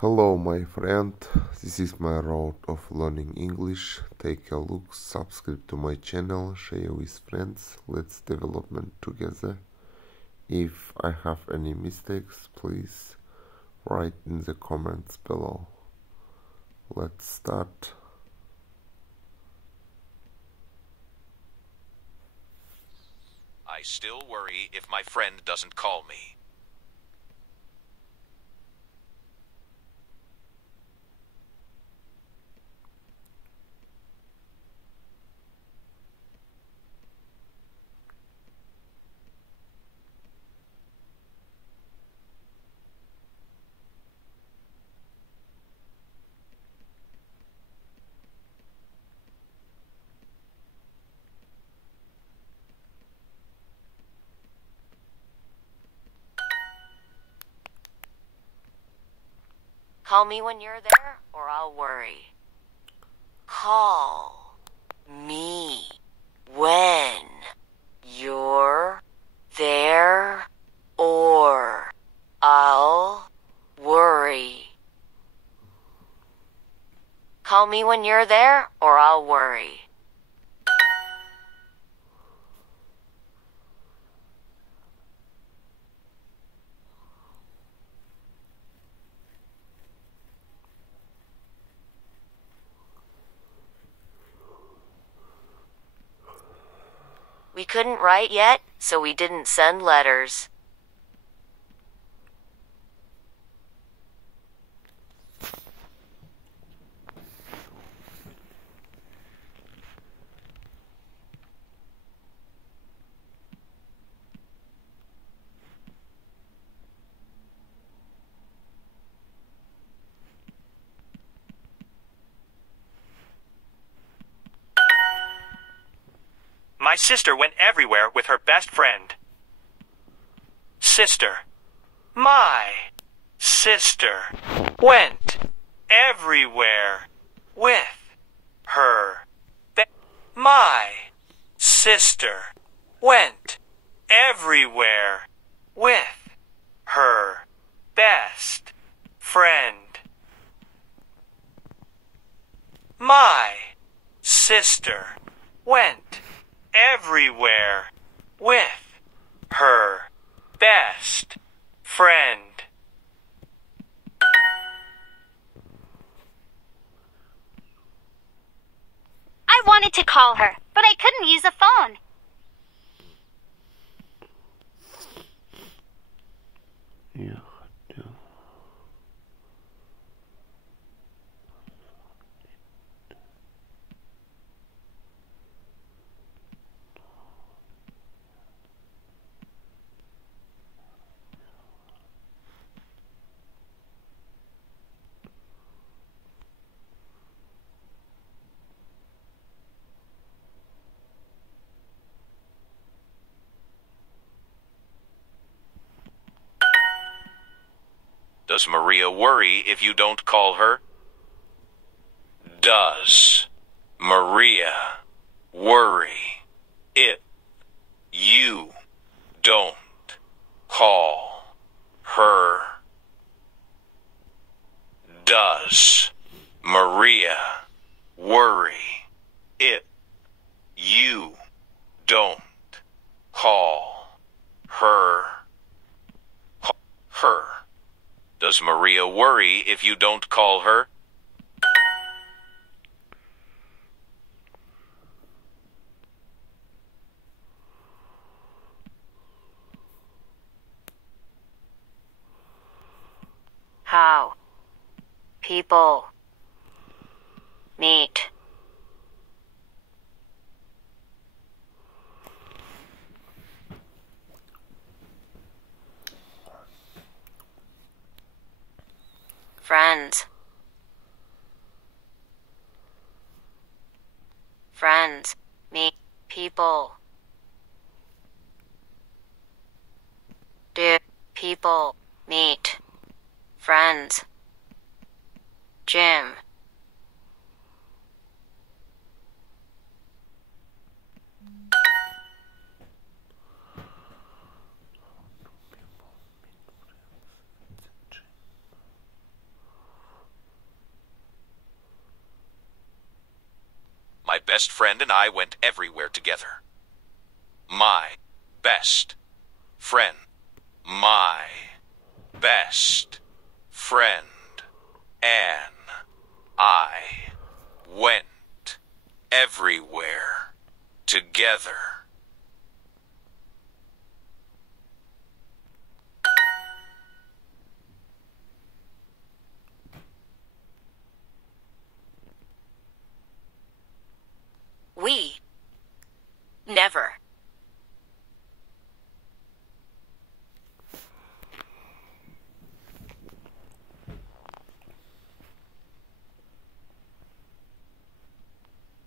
Hello, my friend. This is my road of learning English. Take a look, subscribe to my channel, share with friends. Let's development together. If I have any mistakes, please write in the comments below. Let's start. I still worry if my friend doesn't call me. Call me when you're there, or I'll worry. Call me when you're there, or I'll worry. Call me when you're there, or I'll worry. We couldn't write yet, so we didn't send letters. My sister went everywhere with her best friend. Sister. My sister went everywhere with her my sister went everywhere with her best friend. My sister went everywhere with her best friend. I wanted to call her, but I couldn't use a phone. Does Maria worry if you don't call her? Does Maria worry if you don't call her? Does Maria worry if you don't call her? Her. Does Maria worry if you don't call her? How people meet. Friends. Friends meet people. Do people meet friends? Jim. My best friend and I went everywhere together. My best friend. My best friend and I went everywhere together. We never.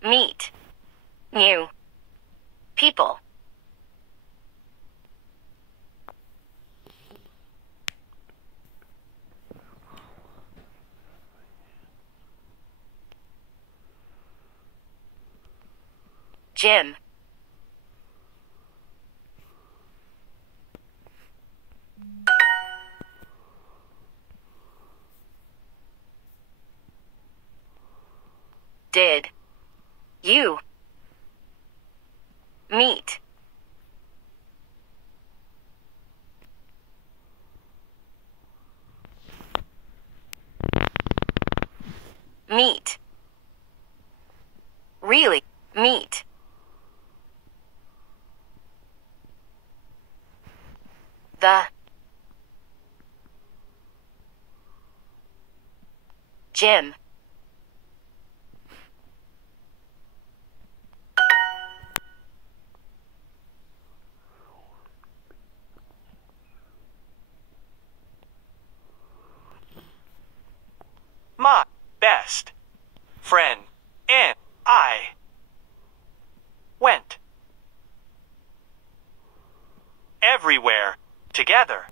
Meet new people. Jim. Did you meet meet really meet the Jim? My best friend and I went everywhere together.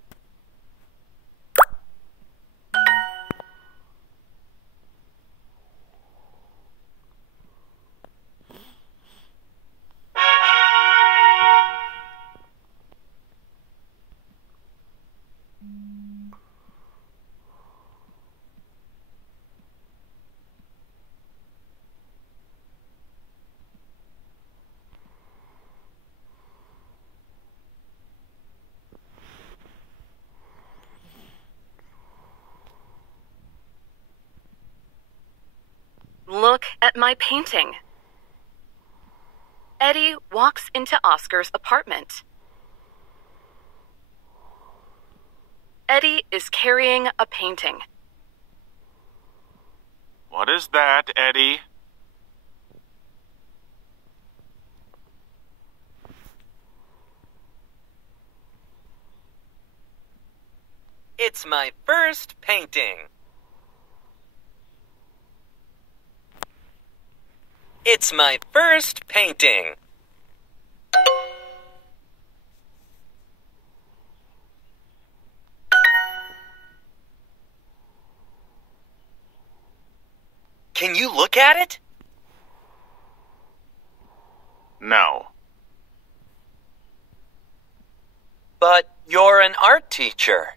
Look at my painting. Eddie walks into Oscar's apartment. Eddie is carrying a painting. What is that, Eddie? It's my first painting. It's my first painting. Can you look at it? No. But you're an art teacher.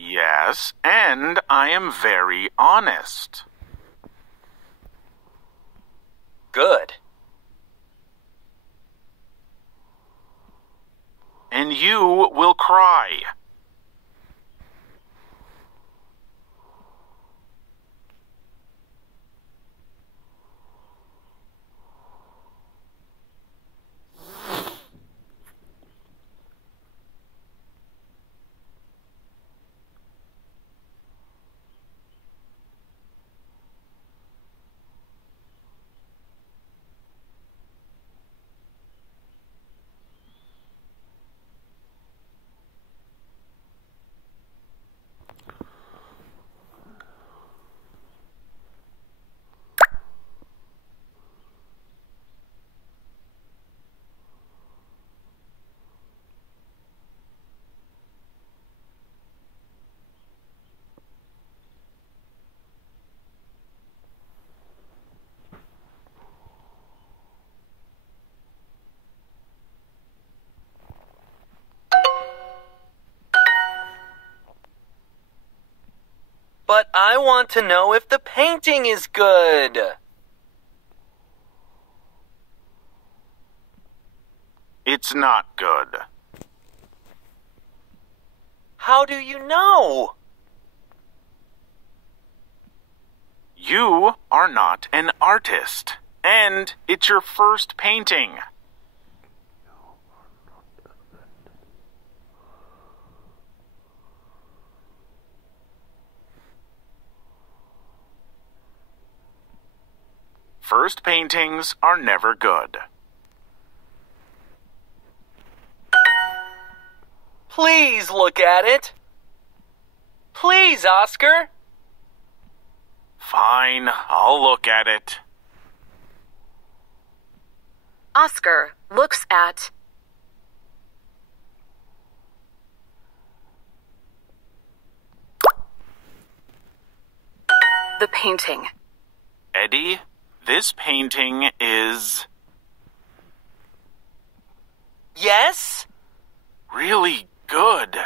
Yes, and I am very honest. Good. And you will cry. But I want to know if the painting is good. It's not good. How do you know? You are not an artist, and it's your first painting. First paintings are never good. Please look at it. Please, Oscar. Fine, I'll look at it. Oscar looks at the painting. Eddie, this painting is Yes? really good.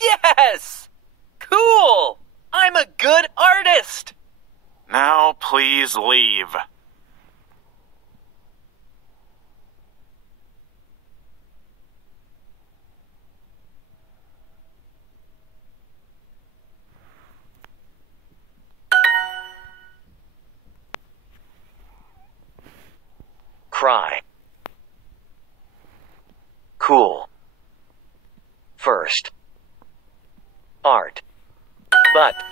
Yes! Cool! I'm a good artist! Now please leave. Cry. Cool. First. Art. But.